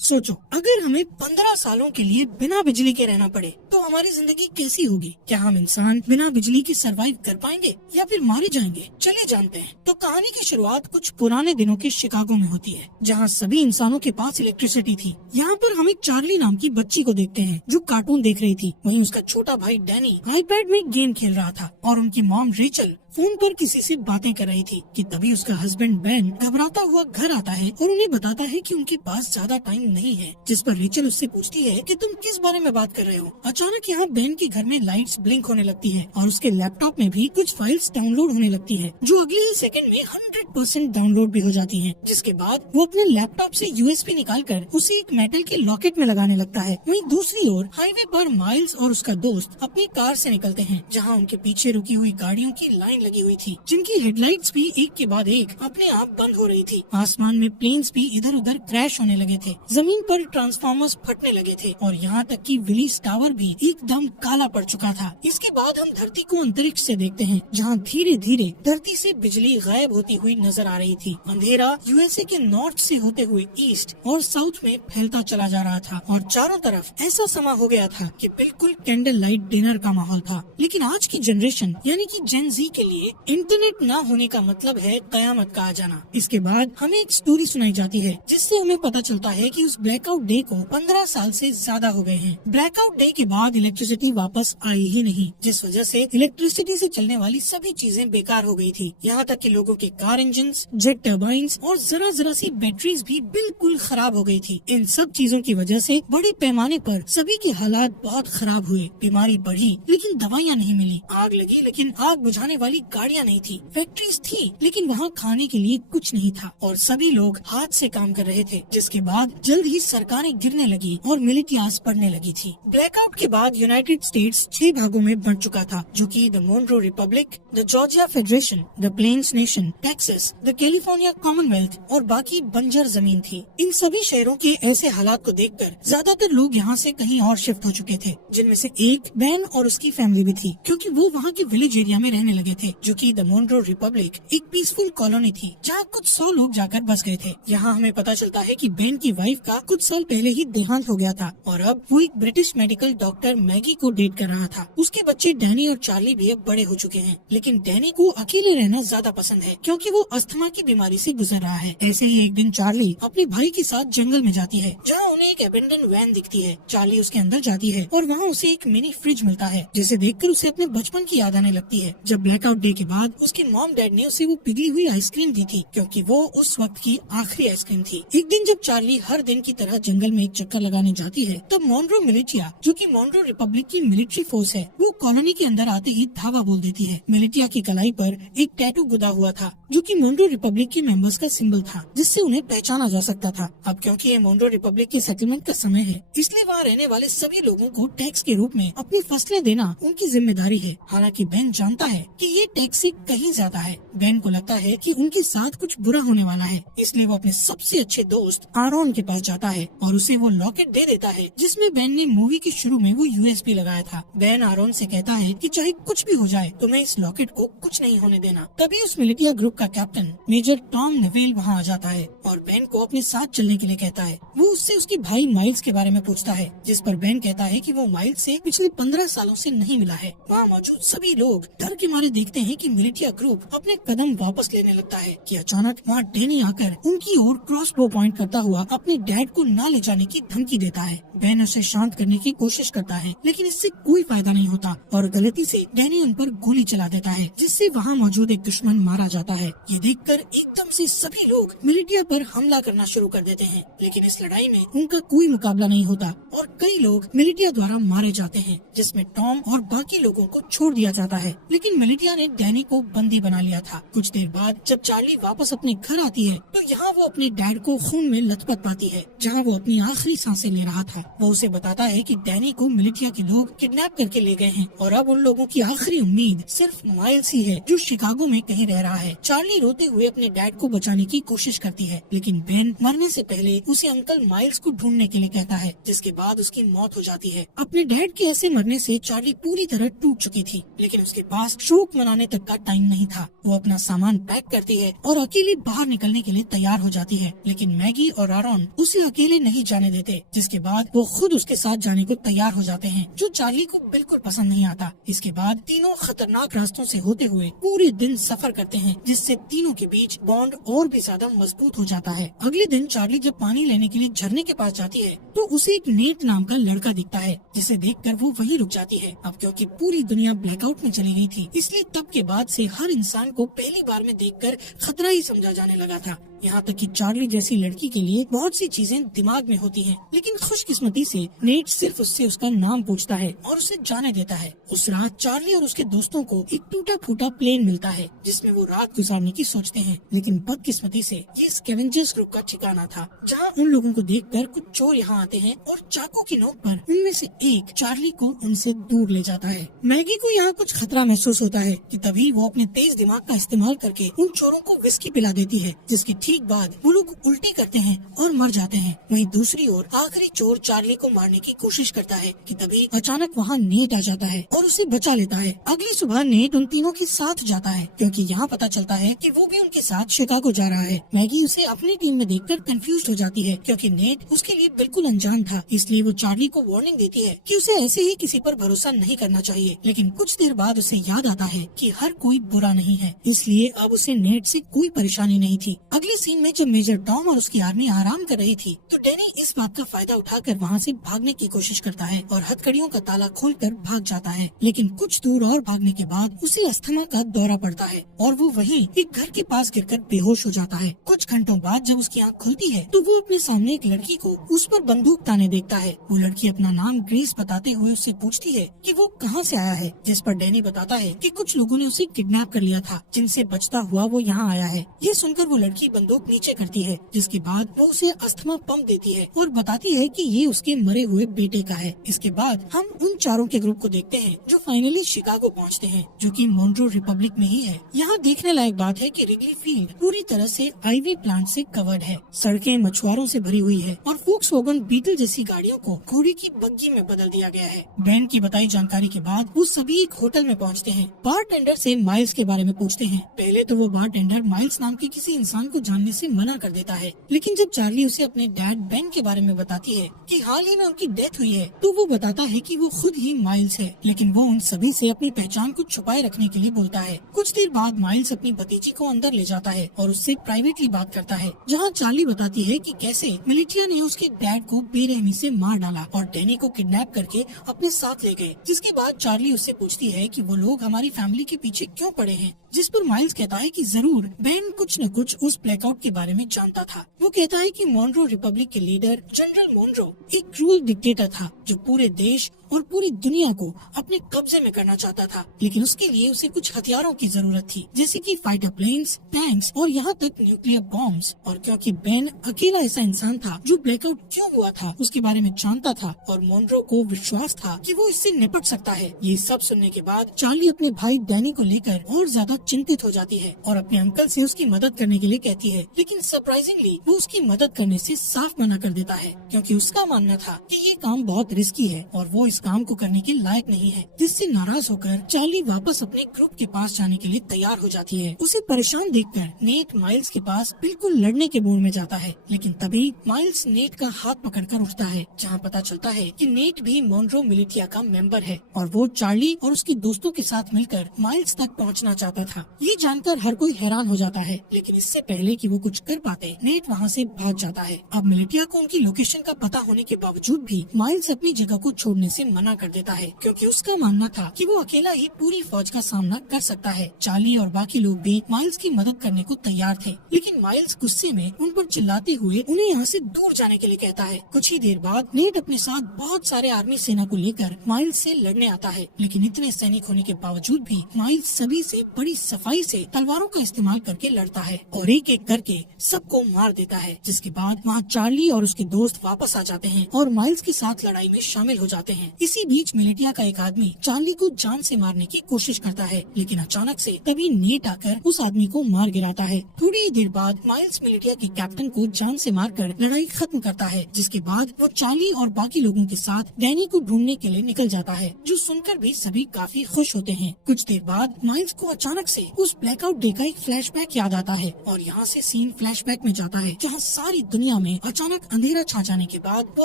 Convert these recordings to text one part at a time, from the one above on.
सोचो, अगर हमें 15 सालों के लिए बिना बिजली के रहना पड़े तो हमारी जिंदगी कैसी होगी? क्या हम इंसान बिना बिजली के सरवाइव कर पाएंगे या फिर मारे जाएंगे? चलिए जानते हैं। तो कहानी की शुरुआत कुछ पुराने दिनों के शिकागो में होती है, जहाँ सभी इंसानों के पास इलेक्ट्रिसिटी थी। यहाँ पर हम एक चार्ली नाम की बच्ची को देखते हैं जो कार्टून देख रही थी। वहीं उसका छोटा भाई डैनी आईपैड में गेम खेल रहा था और उनकी मॉम रेचल फोन पर किसी से बातें कर रही थी कि तभी उसका हस्बैंड बेन घबराता हुआ घर आता है और उन्हें बताता है कि उनके पास ज्यादा टाइम नहीं है। जिस पर रेचल उससे पूछती है कि तुम किस बारे में बात कर रहे हो? अचानक यहाँ बेन के घर में लाइट्स ब्लिंक होने लगती है और उसके लैपटॉप में भी कुछ फाइल्स डाउनलोड होने लगती है, जो अगले ही सेकंड में 100% डाउनलोड भी हो जाती है। जिसके बाद वो अपने लैपटॉप से यूएसबी निकालकर उसे एक मेटल के लॉकेट में लगाने लगता है। वहीं दूसरी ओर हाईवे पर माइल्स और उसका दोस्त अपनी कार से निकलते हैं, जहाँ उनके पीछे रुकी हुई गाड़ियों की लाइन लगी हुई थी, जिनकी हेडलाइट्स भी एक के बाद एक अपने आप बंद हो रही थी। आसमान में प्लेन्स भी इधर उधर क्रैश होने लगे थे, जमीन पर ट्रांसफार्मर्स फटने लगे थे और यहाँ तक कि विलीस टावर भी एकदम काला पड़ चुका था। इसके बाद हम धरती को अंतरिक्ष से देखते हैं, जहाँ धीरे धीरे धरती से बिजली गायब होती हुई नजर आ रही थी। अंधेरा यूएसए के नॉर्थ से होते हुए ईस्ट और साउथ में फैलता चला जा रहा था और चारों तरफ ऐसा समा हो गया था कि बिल्कुल कैंडल लाइट डिनर का माहौल था। लेकिन आज की जनरेशन यानी कि जेन जी के लिए इंटरनेट न होने का मतलब है कयामत का आ जाना। इसके बाद हमें एक स्टोरी सुनाई जाती है, जिससे हमें पता चलता है कि उस ब्लैकआउट डे को 15 साल से ज्यादा हो गए हैं। ब्लैकआउट डे के बाद इलेक्ट्रिसिटी वापस आई ही नहीं, जिस वजह से इलेक्ट्रिसिटी से चलने वाली सभी चीजें बेकार हो गई थी। यहाँ तक कि लोगों के कार इंजन, जेट टर्बाइन्स और जरा जरा सी बैटरीज भी बिल्कुल खराब हो गई थी। इन सब चीजों की वजह से बड़े पैमाने पर सभी के हालात बहुत खराब हुए। बीमारी बढ़ी लेकिन दवाइयाँ नहीं मिली, आग लगी लेकिन आग बुझाने वाली गाड़ियाँ नहीं थी, फैक्ट्रीज थी लेकिन वहाँ खाने के लिए कुछ नहीं था और सभी लोग हाथ से काम कर रहे थे। जिसके बाद जल्द ही सरकारें गिरने लगी और मिलिटियास पड़ने लगी थी। ब्लैकआउट के बाद यूनाइटेड स्टेट्स 6 भागों में बंट चुका था, जो कि the Monroe Republic, the Georgia Federation, the Plains Nation, Texas, the California Commonwealth और बाकी बंजर जमीन थी। इन सभी शहरों के ऐसे हालात को देखकर ज्यादातर लोग यहाँ से कहीं और शिफ्ट हो चुके थे, जिनमें से एक बेन और उसकी फैमिली भी थी, क्योंकि वो वहाँ के विलेज एरिया में रहने लगे थे, जो कि द मोनरो रिपब्लिक एक पीसफुल कॉलोनी थी, जहाँ कुछ 100 लोग जाकर बस गए थे। यहाँ हमें पता चलता है कि बेन की वाइफ का कुछ साल पहले ही देहांत हो गया था और अब वो एक ब्रिटिश मेडिकल डॉक्टर मैगी को डेट कर रहा था। उसके बच्चे डैनी और चार्ली भी अब बड़े हो चुके हैं, लेकिन डैनी को अकेले रहना ज्यादा पसंद है, क्योंकि वो अस्थमा की बीमारी से गुजर रहा है। ऐसे ही एक दिन चार्ली अपने भाई के साथ जंगल में जाती है, जहाँ उन्हें एक अबेंडन वैन दिखती है। चार्ली उसके अंदर जाती है और वहाँ उसे एक मिनी फ्रिज मिलता है, जिसे देखकर उसे अपने बचपन की याद आने लगती है, जब ब्लैकआउट डे के बाद उसके मॉम डैड ने उसे वो पिघली हुई आइसक्रीम दी थी, क्योंकि वो उस वक्त की आखिरी आइसक्रीम थी। एक दिन जब चार्ली हर दिन की तरह जंगल में एक चक्कर लगाने जाती है, तब मोनरो मिलिटिया, जो कि मोनरो रिपब्लिक की मिलिट्री फोर्स है, वो कॉलोनी के अंदर आते ही धावा बोल देती है। मिलिटिया की कलाई पर एक टैटू गुदा हुआ था, जो कि मोनरो रिपब्लिक के मेंबर्स का सिंबल था, जिससे उन्हें पहचाना जा सकता था। अब क्योंकि ये मोनरो रिपब्लिक के सेटलमेंट का समय है, इसलिए वहाँ रहने वाले सभी लोगों को टैक्स के रूप में अपनी फसलें देना उनकी जिम्मेदारी है। हालांकि बेन जानता है कि ये टैक्स से कहीं ज्यादा है। बेन को लगता है कि उनके साथ कुछ बुरा होने वाला है, इसलिए वो अपने सबसे अच्छे दोस्त आरोन के पास जाता है और उसे वो लॉकेट दे देता है, जिसमें बेन ने मूवी के शुरू में वो यूएसबी लगाया था। बेन आरोन से कहता है कि चाहे कुछ भी हो जाए, तुम्हें इस लॉकेट को कुछ नहीं होने देना। तभी उस मिलिटिया ग्रुप का कैप्टन मेजर टॉम नेवेल वहाँ आ जाता है और बेन को अपने साथ चलने के लिए कहता है। वो उससे उसके भाई माइल्स के बारे में पूछता है, जिस पर बेन कहता है कि वो माइल्स से पिछले 15 सालों से नहीं मिला है। वहाँ मौजूद सभी लोग डर के मारे देखते हैं कि मिलिटिया ग्रुप अपने कदम वापस लेने लगता है कि अचानक वहाँ डैनी आकर उनकी ओर क्रॉसबो पॉइंट करता हुआ अपने डैड को न ले जाने की धमकी देता है। बेन उसे शांत करने की कोशिश करता है, लेकिन इससे कोई फायदा नहीं होता और गलती से डैनी उन पर गोली चला देता है, जिससे वहाँ मौजूद एक दुश्मन मारा जाता है। ये देखकर एकदम से सभी लोग मिलिटिया पर हमला करना शुरू कर देते हैं, लेकिन इस लड़ाई में उनका कोई मुकाबला नहीं होता और कई लोग मिलिटिया द्वारा मारे जाते हैं, जिसमें टॉम और बाकी लोगों को छोड़ दिया जाता है। लेकिन मिलिटिया ने डैनी को बंदी बना लिया था। कुछ देर बाद जब चार्ली वापस अपने घर आती है, तो यहाँ वो अपने डैड को खून में लथपथ पाती है, जहाँ वो अपनी आखिरी सांसें ले रहा था। वो उसे बताता है कि डैनी को मिलिटिया के लोग किडनैप करके ले गए हैं और अब उन लोगों की आखिरी उम्मीद सिर्फ माइल्स ही है, जो शिकागो में कहीं रह रहा है। चार्ली रोते हुए अपने डैड को बचाने की कोशिश करती है, लेकिन बेन मरने से पहले उसे अंकल माइल्स को ढूंढ ढूंढने के लिए कहता है, जिसके बाद उसकी मौत हो जाती है। अपने डैड के ऐसे मरने से चार्ली पूरी तरह टूट चुकी थी, लेकिन उसके पास शोक मनाने तक का टाइम नहीं था। वो अपना सामान पैक करती है और अकेली बाहर निकलने के लिए तैयार हो जाती है, लेकिन मैगी और आरॉन उसे अकेले नहीं जाने देते, जिसके बाद वो खुद उसके साथ जाने को तैयार हो जाते हैं, जो चार्ली को बिल्कुल पसंद नहीं आता। इसके बाद तीनों खतरनाक रास्तों से होते हुए पूरे दिन सफर करते हैं, जिससे तीनों के बीच बॉन्ड और भी ज्यादा मजबूत हो जाता है। अगले दिन चार्ली जब पानी लेने के लिए झरने के पास जाती है तो उसे एक नेट नाम का लड़का दिखता है, जिसे देखकर वो वहीं रुक जाती है। अब क्योंकि पूरी दुनिया ब्लैकआउट में चली गई थी, इसलिए तब के बाद से हर इंसान को पहली बार में देखकर खतरा ही समझा जाने लगा था। यहाँ तक कि चार्ली जैसी लड़की के लिए बहुत सी चीजें दिमाग में होती हैं, लेकिन खुशकिस्मती से नेट सिर्फ उससे उसका नाम पूछता है और उसे जाने देता है। उस रात चार्ली और उसके दोस्तों को एक टूटा फूटा प्लेन मिलता है, जिसमें वो रात गुजारने की सोचते हैं, लेकिन बदकिस्मती से ये स्कैवेंजर्स ग्रुप का ठिकाना था, जहाँ उन लोगों को देखकर कुछ चोर यहाँ आते हैं और चाकू की नोक पर उनमें से एक चार्ली को उनसे दूर ले जाता है। मैगी को यहाँ कुछ खतरा महसूस होता है कि तभी वो अपने तेज दिमाग का इस्तेमाल करके उन चोरों को विस्की पिला देती है, जिसकी ठीक बाद वो लोग उल्टी करते हैं और मर जाते हैं। वहीं दूसरी ओर आखिरी चोर चार्ली को मारने की कोशिश करता है कि तभी अचानक वहाँ नेट आ जाता है और उसे बचा लेता है। अगली सुबह नेट उन तीनों के साथ जाता है, क्योंकि यहाँ पता चलता है कि वो भी उनके साथ शिकागो जा रहा है। मैगी उसे अपनी टीम में देखकर कंफ्यूज हो जाती है, क्योंकि नेट उसके लिए बिल्कुल अनजान था, इसलिए वो चार्ली को वार्निंग देती है कि उसे ऐसे ही किसी पर भरोसा नहीं करना चाहिए। लेकिन कुछ देर बाद उसे याद आता है कि हर कोई बुरा नहीं है, इसलिए अब उसे नेट से कोई परेशानी नहीं थी। अगली सीन में जब मेजर टॉम और उसकी आर्मी आराम कर रही थी तो डैनी इस बात का फायदा उठाकर वहाँ से भागने की कोशिश करता है और हथकड़ियों का ताला खोलकर भाग जाता है। लेकिन कुछ दूर और भागने के बाद उसे अस्थमा का दौरा पड़ता है और वो वहीं एक घर के पास गिरकर बेहोश हो जाता है। कुछ घंटों बाद जब उसकी आँख खुलती है तो वो अपने सामने एक लड़की को उस पर बंदूक ताने देखता है। वो लड़की अपना नाम ग्रेस बताते हुए उससे पूछती है कि वो कहाँ से आया है, जिस पर डैनी बताता है कि कुछ लोगों ने उसे किडनैप कर लिया था, जिनसे बचता हुआ वो यहाँ आया है। ये सुनकर वो लड़की बंदूक नीचे करती है, जिसके बाद वो उसे अस्थमा पंप देती है और बताती है कि ये उसके मरे हुए बेटे का है। इसके बाद हम उन चारों के ग्रुप को देखते हैं जो फाइनली शिकागो पहुंचते हैं, जो कि मोन्ट्रो रिपब्लिक में ही है। यहाँ देखने लायक बात है कि रिगली फील्ड पूरी तरह से आईवी प्लांट से कवर्ड है, सड़कें मछुआरों से भरी हुई है और फोक्सवैगन बीटल जैसी गाड़ियों को घोड़ी की बग्गी में बदल दिया गया है। बैंड की बताई जानकारी के बाद वो सभी एक होटल में पहुँचते हैं। बारटेंडर से माइल्स के बारे में पूछते हैं। पहले तो वो बारटेंडर माइल्स नाम के किसी इंसान को जानने से मना कर देता है, लेकिन जब चार्ली उसे अपने डैड बेन के बारे में बताती है कि हाल ही में उनकी डेथ हुई है, तो वो बताता है कि वो खुद ही माइल्स है, लेकिन वो उन सभी से अपनी पहचान को छुपाए रखने के लिए बोलता है। कुछ देर बाद माइल्स अपनी भतीजी को अंदर ले जाता है और उससे प्राइवेटली बात करता है, जहाँ चार्ली बताती है कि कैसे मिलिटिया ने उसके डैड को बेरहमी से मार डाला और डैनी को किडनैप करके अपने साथ ले गए। जिसके बाद चार्ली उससे पूछती है कि वो लोग हमारी फैमिली के पीछे क्यों पड़े हैं, जिस पर माइल्स कहता है कि जरूर बेन कुछ न कुछ उस ब्लैकआउट के बारे में जानता था। वो कहता है कि मोन्ट्रो रिपब्लिक के लीडर जनरल मोन्ट्रो एक क्रूअल डिक्टेटर था, जो पूरे देश और पूरी दुनिया को अपने कब्जे में करना चाहता था, लेकिन उसके लिए उसे कुछ हथियारों की जरूरत थी, जैसे कि फाइटर प्लेन्स, टैंक्स और यहाँ तक न्यूक्लियर बॉम्ब्स। और क्योंकि बेन अकेला ऐसा इंसान था जो ब्लैकआउट क्यों हुआ था उसके बारे में जानता था और मोन्ट्रो को विश्वास था कि वो इससे निपट सकता है। ये सब सुनने के बाद चार्ली अपने भाई डैनी को लेकर और ज्यादा चिंतित हो जाती है और अपने अंकल से उसकी मदद करने के लिए कहती है, लेकिन सरप्राइजिंगली वो उसकी मदद करने से साफ मना कर देता है, क्योंकि उसका मानना था कि ये काम बहुत रिस्की है और वो इस काम को करने के लायक नहीं है। जिससे नाराज होकर चार्ली वापस अपने ग्रुप के पास जाने के लिए तैयार हो जाती है। उसे परेशान देखकर नेट माइल्स के पास बिल्कुल लड़ने के मूड में जाता है, लेकिन तभी माइल्स नेट का हाथ पकड़कर उठता है, जहाँ पता चलता है कि नेट भी मोन्ट्रो मिलिटिया का मेंबर है और वो चार्ली और उसके दोस्तों के साथ मिलकर माइल्स तक पहुँचना चाहता था। ये जानकर हर कोई हैरान हो जाता है, लेकिन इससे पहले कि वो कुछ कर पाते नेट वहाँ से भाग जाता है। अब मिलिटिया को उनकी लोकेशन का पता होने के बावजूद भी माइल्स अपनी जगह को छोड़ने से मना कर देता है, क्योंकि उसका मानना था कि वो अकेला ही पूरी फौज का सामना कर सकता है। चार्ली और बाकी लोग भी माइल्स की मदद करने को तैयार थे, लेकिन माइल्स गुस्से में उन पर चिल्लाते हुए उन्हें यहाँ से दूर जाने के लिए कहता है। कुछ ही देर बाद नेट अपने साथ बहुत सारे आर्मी सेना को लेकर माइल्स से लड़ने आता है, लेकिन इतने सैनिक होने के बावजूद भी माइल्स सभी से बड़ी सफाई से तलवारों का इस्तेमाल करके लड़ता है और एक एक करके सबको मार देता है। जिसके बाद वहाँ चार्ली और उसके दोस्त वापस आ जाते हैं और माइल्स के साथ लड़ाई में शामिल हो जाते हैं। इसी बीच मिलिटिया का एक आदमी चार्ली को जान से मारने की कोशिश करता है, लेकिन अचानक से तभी नेट आकर उस आदमी को मार गिराता है। थोड़ी ही देर बाद माइल्स मिलिटिया के कैप्टन को जान से मारकर लड़ाई खत्म करता है, जिसके बाद वो चार्ली और बाकी लोगों के साथ डैनी को ढूंढने के लिए निकल जाता है, जो सुनकर भी सभी काफी खुश होते हैं। कुछ देर बाद माइल्स को अचानक से उस ब्लैकआउट डे का एक फ्लैशबैक याद आता है और यहाँ से सीन फ्लैशबैक में जाता है, जहाँ सारी दुनिया में अचानक अंधेरा छा जाने के बाद वो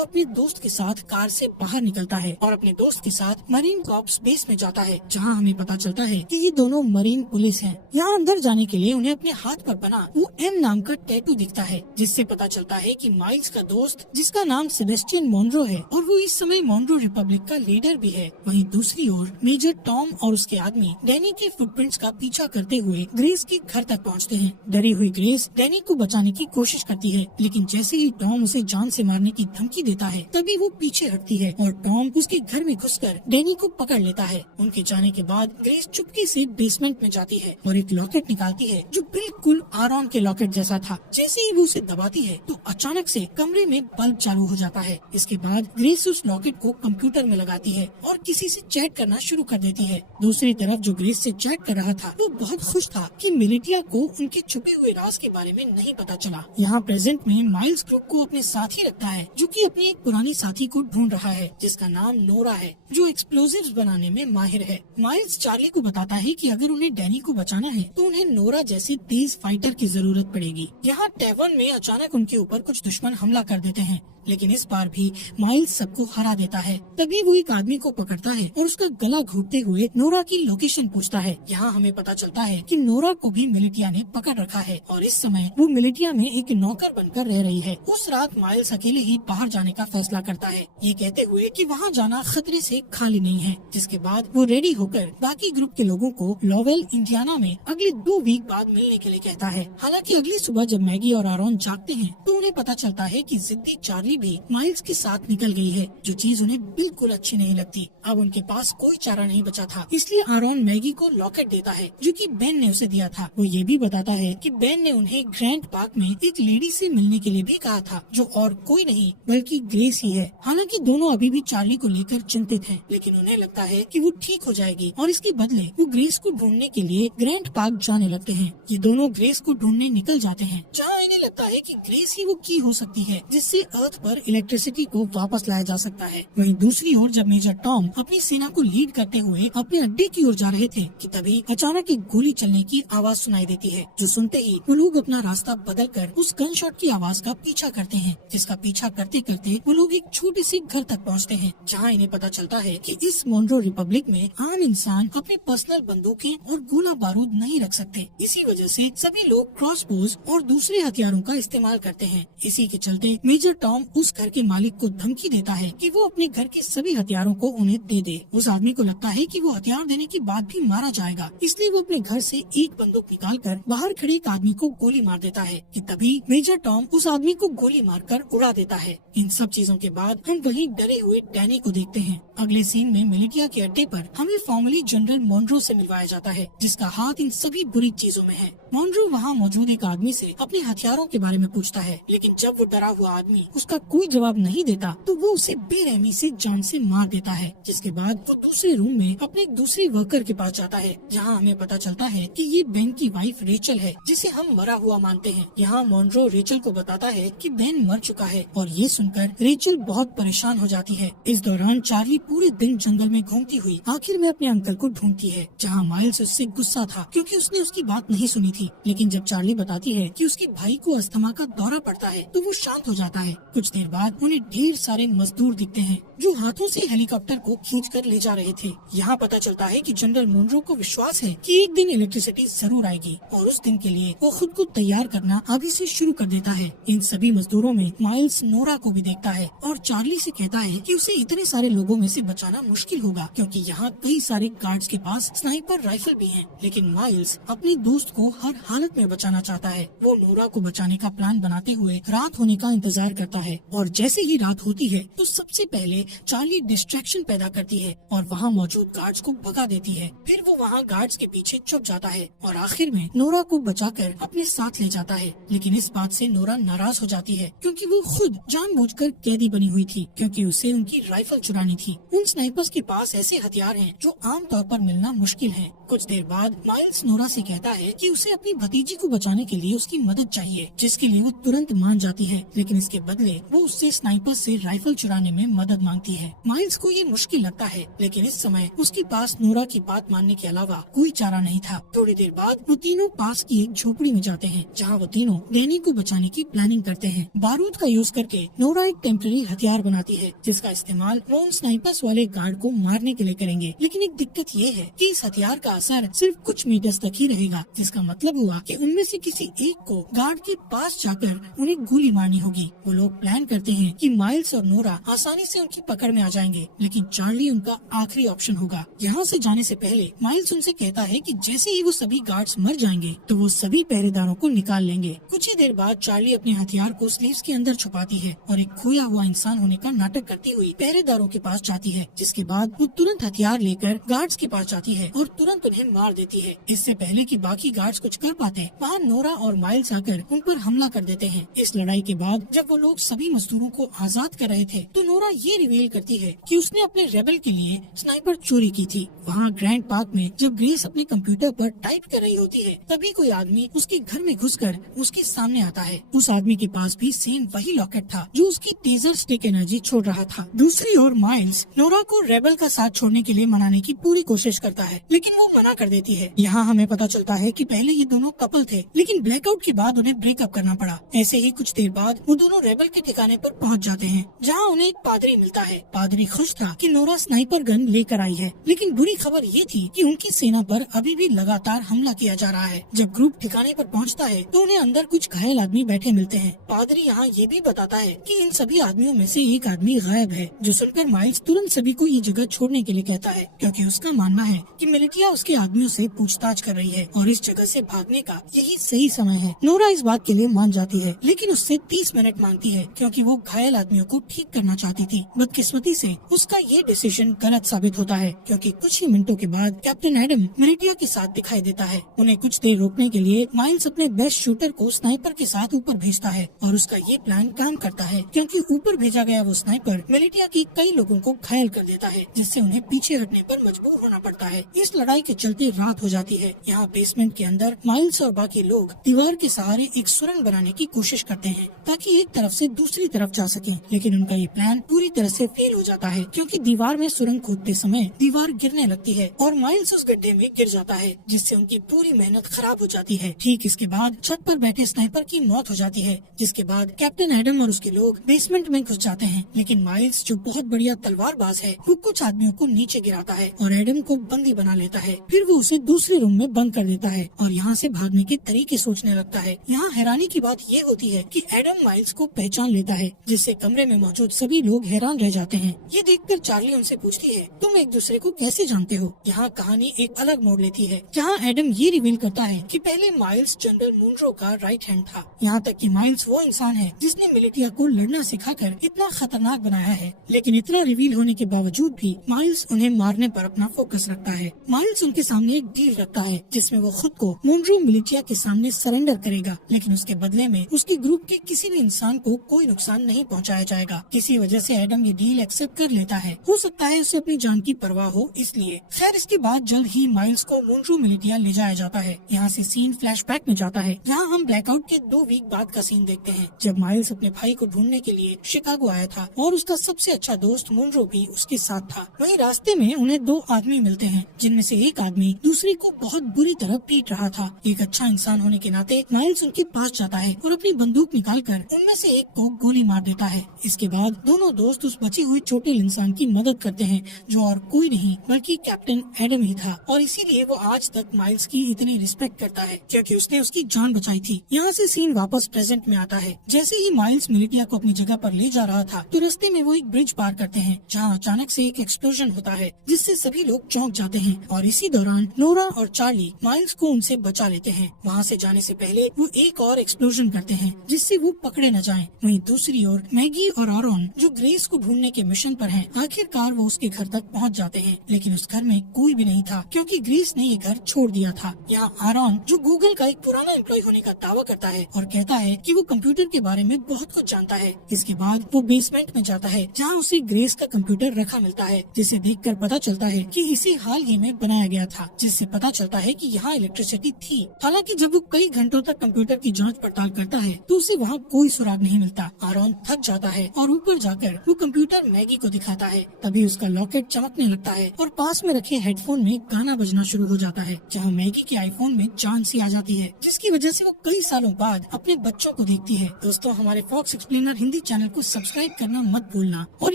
अपने दोस्त के साथ कार से बाहर निकलता है और अपने दोस्त के साथ मरीन कॉर्प्स बेस में जाता है, जहाँ हमें पता चलता है कि ये दोनों मरीन पुलिस हैं। यहाँ अंदर जाने के लिए उन्हें अपने हाथ पर बना वो एम नाम का टैटू दिखता है, जिससे पता चलता है कि माइल्स का दोस्त, जिसका नाम सेबेस्टियन मोनरो है और वो इस समय मोनरो रिपब्लिक का लीडर भी है। वहीं दूसरी ओर मेजर टॉम और उसके आदमी डैनी के फुटप्रिंट्स का पीछा करते हुए ग्रेस के घर तक पहुँचते हैं। डरी हुई ग्रेस डैनी को बचाने की कोशिश करती है, लेकिन जैसे ही टॉम उसे जान से मारने की धमकी देता है, तभी वो पीछे हटती है और टॉम उसके घर में घुसकर डैनी को पकड़ लेता है। उनके जाने के बाद ग्रेस चुपके से बेसमेंट में जाती है और एक लॉकेट निकालती है, जो बिल्कुल आरॉन के लॉकेट जैसा था। जैसे ही वो उसे दबाती है तो अचानक से कमरे में बल्ब चालू हो जाता है। इसके बाद ग्रेस उस लॉकेट को कंप्यूटर में लगाती है और किसी से चैट करना शुरू कर देती है। दूसरी तरफ जो ग्रेस से चैट कर रहा था वो बहुत खुश था कि मिलिटिया को उनके छुपे हुए राज के बारे में नहीं पता चला। यहाँ प्रेजेंट में माइल्स ग्रुप को अपने साथ ही रखता है, जो कि अपने एक पुरानी साथी को ढूंढ रहा है, जिसका नाम नोरा है, जो एक्सप्लोजिव्स बनाने में माहिर है। माइल्स चार्ली को बताता है कि अगर उन्हें डैनी को बचाना है तो उन्हें नोरा जैसे तेज फाइटर की जरूरत पड़ेगी। यहाँ टैवर्न में अचानक उनके ऊपर कुछ दुश्मन हमला कर देते हैं, लेकिन इस बार भी माइल्स सबको हरा देता है। तभी वो एक आदमी को पकड़ता है और उसका गला घोटते हुए नोरा की लोकेशन पूछता है। यहाँ हमें पता चलता है कि नोरा को भी मिलिटिया ने पकड़ रखा है और इस समय वो मिलिटिया में एक नौकर बनकर रह रही है। उस रात माइल्स अकेले ही बाहर जाने का फैसला करता है, ये कहते हुए कि वहाँ जाना खतरे से खाली नहीं है। जिसके बाद वो रेडी होकर बाकी ग्रुप के लोगों को लॉवेल इंडियाना में अगले 2 वीक बाद मिलने के लिए कहता है। हालांकि अगली सुबह जब मैगी और आरॉन जागते हैं तो उन्हें पता चलता है कि जिद्दी चार्ली भी माइल्स के साथ निकल गई है, जो चीज उन्हें बिल्कुल अच्छी नहीं लगती। अब उनके पास कोई चारा नहीं बचा था, इसलिए आरॉन मैगी को लॉकेट देता है, जो कि बेन ने उसे दिया था। वो ये भी बताता है कि बेन ने उन्हें ग्रैंड पार्क में एक लेडी से मिलने के लिए भी कहा था, जो और कोई नहीं बल्कि ग्रेस ही है। हालांकि दोनों अभी भी चार्ली को लेकर चिंतित हैं, लेकिन उन्हें लगता है कि वो ठीक हो जाएगी और इसके बदले वो ग्रेस को ढूंढने के लिए ग्रैंड पार्क जाने लगते हैं। ये दोनों ग्रेस को ढूंढने निकल जाते हैं, जहाँ इन्हें लगता है कि ग्रेस ही वो की हो सकती है जिससे अर्थ पर इलेक्ट्रिसिटी को वापस लाया जा सकता है। वहीं दूसरी ओर जब मेजर टॉम अपनी सेना को लीड करते हुए अपने अड्डे की ओर जा रहे थे कि तभी अचानक एक गोली चलने की आवाज सुनाई देती है, जो सुनते ही वो लोग अपना रास्ता बदलकर उस गन शॉट की आवाज का पीछा करते हैं, जिसका पीछा करते करते वो लोग एक छोटे से घर तक पहुंचते हैं, जहां इन्हें पता चलता है कि इस मोनरो रिपब्लिक में आम इंसान अपने पर्सनल बंदूकें और गोला बारूद नहीं रख सकते। इसी वजह से सभी लोग क्रॉसबोज और दूसरे हथियारों का इस्तेमाल करते हैं। इसी के चलते मेजर टॉम उस घर के मालिक को धमकी देता है कि वो अपने घर के सभी हथियारों को उन्हें दे दे। उस आदमी को लगता है कि वो हथियार देने के बाद भी मारा जाएगा, इसलिए वो अपने घर से एक बंदूक निकालकर बाहर खड़े एक आदमी को गोली मार देता है कि तभी मेजर टॉम उस आदमी को गोली मारकर उड़ा देता है। इन सब चीजों के बाद हम वहीं डरे हुए डैनी को देखते हैं। अगले सीन में मिलिटिया के अड्डे पर हमें फॉर्मली जनरल मोनरो से मिलवाया जाता है, जिसका हाथ इन सभी बुरी चीजों में है। मोनरो वहाँ मौजूद एक आदमी से अपने हथियारों के बारे में पूछता है, लेकिन जब वो डरा हुआ आदमी उसका कोई जवाब नहीं देता तो वो उसे बेरहमी से जान से मार देता है। जिसके बाद वो दूसरे रूम में अपने एक दूसरे वर्कर के पास जाता है, जहाँ हमें पता चलता है कि ये बेन की वाइफ रेचल है, जिसे हम मरा हुआ मानते हैं। यहाँ मोनरो रेचल को बताता है कि बेन मर चुका है और ये सुनकर रेचल बहुत परेशान हो जाती है। इस दौरान चार्ली पूरे दिन जंगल में घूमती हुई आखिर में अपने अंकल को ढूंढती है, जहाँ माइल्स उससे गुस्सा था क्योंकि उसने उसकी बात नहीं सुनी थी। लेकिन जब चार्ली बताती है कि उसके भाई को अस्थमा का दौरा पड़ता है तो वो शांत हो जाता है। कुछ देर बाद उन्हें ढेर सारे मजदूर दिखते हैं जो हाथों से हेलीकॉप्टर को खींचकर ले जा रहे थे। यहाँ पता चलता है कि जनरल मोनरो को विश्वास है कि एक दिन इलेक्ट्रिसिटी जरूर आएगी और उस दिन के लिए वो खुद को तैयार करना अभी से शुरू कर देता है। इन सभी मजदूरों में माइल्स नोरा को भी देखता है और चार्ली से कहता है कि उसे इतने सारे लोगों में से बचाना मुश्किल होगा, क्योंकि यहाँ कई सारे गार्ड्स के पास स्नाइपर राइफल भी हैं। लेकिन माइल्स अपनी दोस्त को हर हालत में बचाना चाहता है। वो नोरा को बचाने का प्लान बनाते हुए रात होने का इंतजार करता है। और जैसे ही रात होती है तो सबसे पहले चार्ली डिस्ट्रैक्शन पैदा करती है और वहाँ मौजूद गार्ड्स को भगा देती है। फिर वो वहाँ गार्ड्स के पीछे छुप जाता है और आखिर में नोरा को बचाकर अपने साथ ले जाता है। लेकिन इस बात से नोरा नाराज हो जाती है क्योंकि वो खुद जानबूझकर कैदी बनी हुई थी, क्योंकि उसे उनकी राइफल चुरानी थी। उन स्नाइपर्स के पास ऐसे हथियार हैं जो आम तौर पर मिलना मुश्किल है। कुछ देर बाद माइल्स नोरा से कहता है कि उसे अपनी भतीजी को बचाने के लिए उसकी मदद चाहिए, जिसके लिए वो तुरंत मान जाती है। लेकिन इसके बदले वो उससे स्नाइपर से राइफल चुराने में मदद मांगती है। माइल्स को ये मुश्किल लगता है, लेकिन इस समय उसके पास नोरा की बात मानने के अलावा कोई चारा नहीं था। थोड़ी देर बाद वो तीनों पास की एक झोपड़ी में जाते हैं, जहाँ वो तीनों डैनी को बचाने की प्लानिंग करते हैं। बारूद का यूज करके नोरा एक टेम्पररी हथियार बनाती है, जिसका इस्तेमाल वो उन स्नाइपर्स वाले गार्ड को मारने के लिए करेंगे। लेकिन एक दिक्कत ये है कि इस हथियार का असर सिर्फ कुछ मीटर्स तक ही रहेगा, जिसका मतलब हुआ कि उनमें से किसी एक को गार्ड के पास जाकर उन्हें गोली मारनी होगी। वो लोग प्लान करते हैं कि माइल्स और नोरा आसानी से उनकी पकड़ में आ जाएंगे, लेकिन चार्ली उनका आखिरी ऑप्शन होगा। यहाँ से जाने से पहले माइल्स उनसे कहता है कि जैसे ही वो सभी गार्ड्स मर जाएंगे तो वो सभी पहरेदारों को निकाल लेंगे। कुछ ही देर बाद चार्ली अपने हथियार को स्लीव्स के अंदर छुपाती है और एक खोया हुआ इंसान होने का नाटक करती हुई पहरेदारों के पास जाती है, जिसके बाद वो तुरंत हथियार लेकर गार्ड्स के पास जाती है और तुरंत उन्हें मार देती है। इससे पहले कि बाकी गार्ड्स कुछ कर पाते, वहाँ नोरा और माइल्स आकर उन पर हमला कर देते हैं। इस लड़ाई के बाद जब वो लोग सभी मजदूरों को आजाद कर रहे थे तो नोरा ये रिवील करती है कि उसने अपने रेबल के लिए स्नाइपर चोरी की थी। वहाँ ग्रैंड पार्क में जब ग्रेस अपने कंप्यूटर पर टाइप कर रही होती है, तभी कोई आदमी उसके घर में घुसकर उसके सामने आता है। उस आदमी के पास भी सेम वही लॉकेट था जो उसकी टेजर स्टिक एनर्जी छोड़ रहा था। दूसरी ओर माइल्स नोरा को रेबल का साथ छोड़ने के लिए मनाने की पूरी कोशिश करता है, लेकिन वो मना कर देती है। यहाँ हमें पता चलता है कि पहले ये दोनों कपल थे, लेकिन ब्लैकआउट के बाद उन्हें ब्रेकअप करना पड़ा। ऐसे ही कुछ देर बाद वो दोनों रेबल के ठिकाने पर पहुँच जाते हैं, जहाँ उन्हें एक पादरी मिलता है। पादरी खुश था कि नोरा स्नाइपर गन लेकर आई है, लेकिन बुरी खबर ये थी कि उनकी सेना पर अभी भी लगातार हमला किया जा रहा है। जब ग्रुप ठिकाने पर पहुँचता है तो उन्हें अंदर कुछ घायल आदमी बैठे मिलते हैं। पादरी यहाँ ये भी बताता है कि इन सभी आदमियों में से एक आदमी गायब है, जो सुनकर माइल्स तुरंत सभी को ये जगह छोड़ने के लिए कहता है, क्योंकि उसका मानना है कि मिलिटिया उसके आदमियों से पूछताछ कर रही है और इस जगह से भागने का यही सही समय है। नोरा इस बात के लिए मान जाती है, लेकिन उससे 30 मिनट मांगती है, क्योंकि वो घायल आदमियों को ठीक करना चाहती थी। बदकिस्मती से उसका ये डिसीजन गलत साबित होता है, क्योंकि कुछ ही मिनटों के बाद कैप्टन एडम मिलिटिया के साथ दिखाई देता है। उन्हें कुछ देर रोकने के लिए माइल्स अपने बेस्ट शूटर को स्नाइपर के साथ ऊपर भेजता है और उसका ये प्लान काम करता है, क्योंकि ऊपर भेजा गया वो स्नाइपर मिलिटिया की कई लोगों को घायल कर देता है, जिससे उन्हें पीछे हटने पर मजबूर होना पड़ता है। इस लड़ाई के चलते रात हो जाती है। यहाँ बेसमेंट के अंदर माइल्स और बाकी लोग दीवार के सहारे एक सुरंग बनाने की कोशिश करते हैं ताकि एक तरफ से दूसरी तरफ जा सकें, लेकिन उनका ये प्लान पूरी तरह से फेल हो जाता है, क्योंकि दीवार में सुरंग खोदते समय दीवार गिरने लगती है और माइल्स उस गड्ढे में गिर जाता है, जिससे उनकी पूरी मेहनत खराब हो जाती है। ठीक इसके बाद छत पर बैठे स्नाइपर की मौत हो जाती है, जिसके बाद कैप्टन एडम और उसके लोग बेसमेंट में घुस जाते हैं। लेकिन माइल्स, जो बहुत बढ़िया तलवारबाज है, वो कुछ आदमियों को नीचे गिराता है और एडम को बंदी बना लेता है। फिर वो उसे दूसरे रूम में बंद कर देता है और यहाँ से भागने के तरीके सोचने लगता है। यहाँ हैरानी की बात ये होती है कि एडम माइल्स को पहचान लेता है, जिससे कमरे में मौजूद सभी लोग हैरान रह जाते हैं। ये देखकर चार्ली उनसे पूछती है, तुम एक दूसरे को कैसे जानते हो? यहाँ कहानी एक अलग मोड़ लेती है, जहाँ एडम ये रिवील करता है कि पहले माइल्स जनरल मुनरो का राइट हैंड था। यहाँ तक कि माइल्स वो इंसान है जिसने मिलिटिया को लड़ना सिखाकर इतना खतरनाक बनाया है। लेकिन इतना रिवील होने के बावजूद भी माइल्स उन्हें मारने पर अपना फोकस रखता है। माइल्स उनके सामने एक डील रखता है, जिसमें वो खुद को मुनरो मिलिटिया के सामने सरेंडर करेगा, लेकिन उसके बदले में उसके ग्रुप के किसी भी इंसान को कोई नुकसान नहीं पहुंचाया जाएगा। किसी वजह से एडम ये डील एक्सेप्ट कर लेता है। हो सकता है उसे अपनी जान की परवाह हो इसलिए। खैर, इसके बाद जल्द ही माइल्स को मुनरो मिलिटिया ले जाया जाता है। यहाँ से सीन फ्लैशबैक में जाता है, जहाँ हम ब्लैकआउट के 2 वीक बाद का सीन देखते हैं, जब माइल्स अपने भाई को ढूंढने के लिए शिकागो आया था और उसका सबसे अच्छा दोस्त मुनरो भी उसके साथ था। वहीं रास्ते में उन्हें 2 आदमी मिलते हैं, जिनमें से एक आदमी दूसरे को बहुत बुरी तरह पीट रहा था। एक अच्छा इंसान होने के नाते माइल्स उनके पास जाता है और अपनी बंदूक निकालकर उनमें से एक को गोली मार देता है। इसके बाद दोनों दोस्त उस बची हुई चोटिल इंसान की मदद करते हैं, जो और कोई नहीं बल्कि कैप्टन एडम ही था, और इसीलिए वो आज तक माइल्स की इतनी रिस्पेक्ट करता है, क्योंकि उसने उसकी जान बचाई थी। यहाँ से सीन वापस प्रेजेंट में आता है। जैसे ही माइल्स मिलिटिया को अपनी जगह पर ले जा रहा था तो रास्ते में वो एक ब्रिज पार करते हैं, जहाँ अचानक से एक एक्सप्लोजन होता है, जिससे सभी लोग चौंक जाते हैं। और इसी दौरान नोरा और चार्ली माइल्स को उनसे बचा लेते हैं। वहाँ से जाने से पहले वो एक और एक्सप्लोजन करते हैं जिससे वो पकड़े न जाएं। वहीं दूसरी ओर मैगी और आरॉन जो ग्रेस को ढूंढने के मिशन पर हैं, आखिरकार वो उसके घर तक पहुंच जाते हैं, लेकिन उस घर में कोई भी नहीं था क्योंकि ग्रेस ने ये घर छोड़ दिया था। यहाँ आरॉन जो गूगल का एक पुराना एम्प्लॉय होने का दावा करता है और कहता है कि वो कंप्यूटर के बारे में बहुत कुछ जानता है। इसके बाद वो बेसमेंट में जाता है जहाँ उसे ग्रेस का कंप्यूटर रखा मिलता है, जिसे देखकर पता चलता है कि इसे हाल ही में बनाया गया था, जिससे पता चलता है कि यहाँ इलेक्ट्रिसिटी थी। हालांकि जब वो कई घंटों तक कंप्यूटर की जांच पड़ताल करता है तो उसे वहाँ कोई सुराग नहीं मिलता। आरॉन थक जाता है और ऊपर जाकर वो कंप्यूटर मैगी को दिखाता है। तभी उसका लॉकेट चमकने लगता है और पास में रखे हेडफोन में गाना बजना शुरू हो जाता है, जहाँ मैगी के आईफोन में जान सी आ जाती है, जिसकी वजह से वो कई सालों बाद अपने बच्चों को देखती है। दोस्तों, हमारे फॉक्स एक्सप्लेनर हिंदी चैनल को सब्सक्राइब करना मत भूलना। और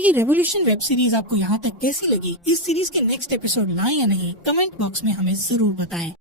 ये रेवोल्यूशन वेब सीरीज आपको यहाँ तक कैसी लगी? इस सीरीज के नेक्स्ट एपिसोड लाएं या नहीं, कमेंट बॉक्स में हमें जरूर बताएं।